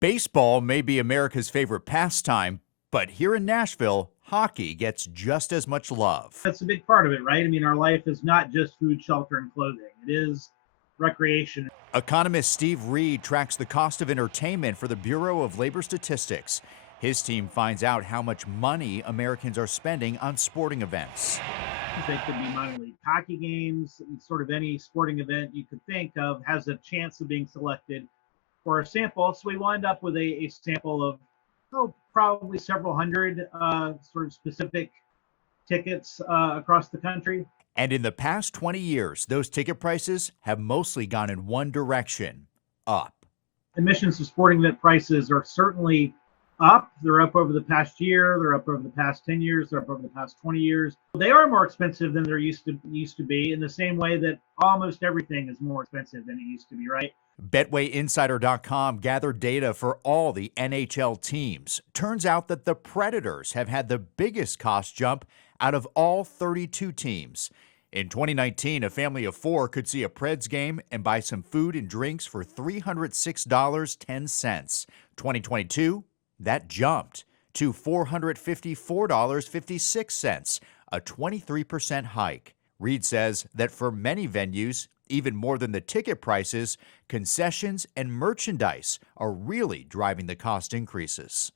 Baseball may be America's favorite pastime, but here in Nashville, hockey gets just as much love. That's a big part of it, right? I mean, our life is not just food, shelter, and clothing. It is recreation. Economist Steve Reed tracks the cost of entertainment for the Bureau of Labor Statistics. His team finds out how much money Americans are spending on sporting events. They could be minor league hockey games, sort of any sporting event you could think of has a chance of being selected for a sample. So we wind up with a sample of, probably several hundred sort of specific tickets across the country. And in the past 20 years, those ticket prices have mostly gone in one direction, up. Admissions to sporting event prices are certainly up. They're up over the past year. They're up over the past 10 years. They're up over the past 20 years. They are more expensive than they used to be in the same way that almost everything is more expensive than it used to be, right? BetwayInsider.com gathered data for all the NHL teams. Turns out that the Predators have had the biggest cost jump out of all 32 teams. In 2019, a family of four could see a Preds game and buy some food and drinks for $306.10. 2022, that jumped to $454.56, a 23% hike. Reed says that for many venues, even more than the ticket prices, concessions and merchandise are really driving the cost increases.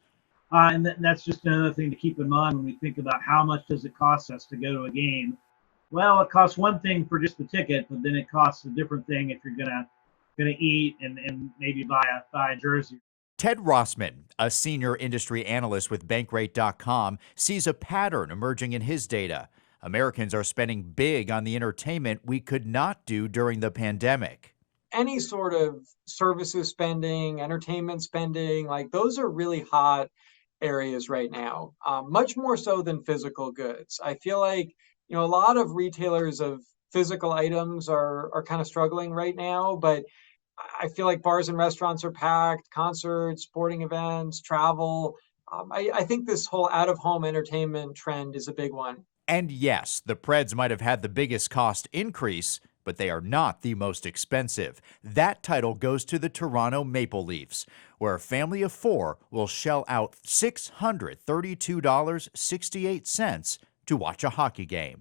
That's just another thing to keep in mind when we think about how much does it cost us to go to a game. Well, it costs one thing for just the ticket, but then it costs a different thing if you're gonna eat and maybe buy a jersey. Ted Rossman, a senior industry analyst with Bankrate.com, sees a pattern emerging in his data. Americans are spending big on the entertainment we could not do during the pandemic. Any sort of services spending, entertainment spending, like those are really hot areas right now, much more so than physical goods. I feel like, a lot of retailers of physical items are kind of struggling right now, but I feel like bars and restaurants are packed, concerts, sporting events, travel. I think this whole out of home entertainment trend is a big one. And yes, the Preds might have had the biggest cost increase, but they are not the most expensive. That title goes to the Toronto Maple Leafs, where a family of four will shell out $632.68 to watch a hockey game.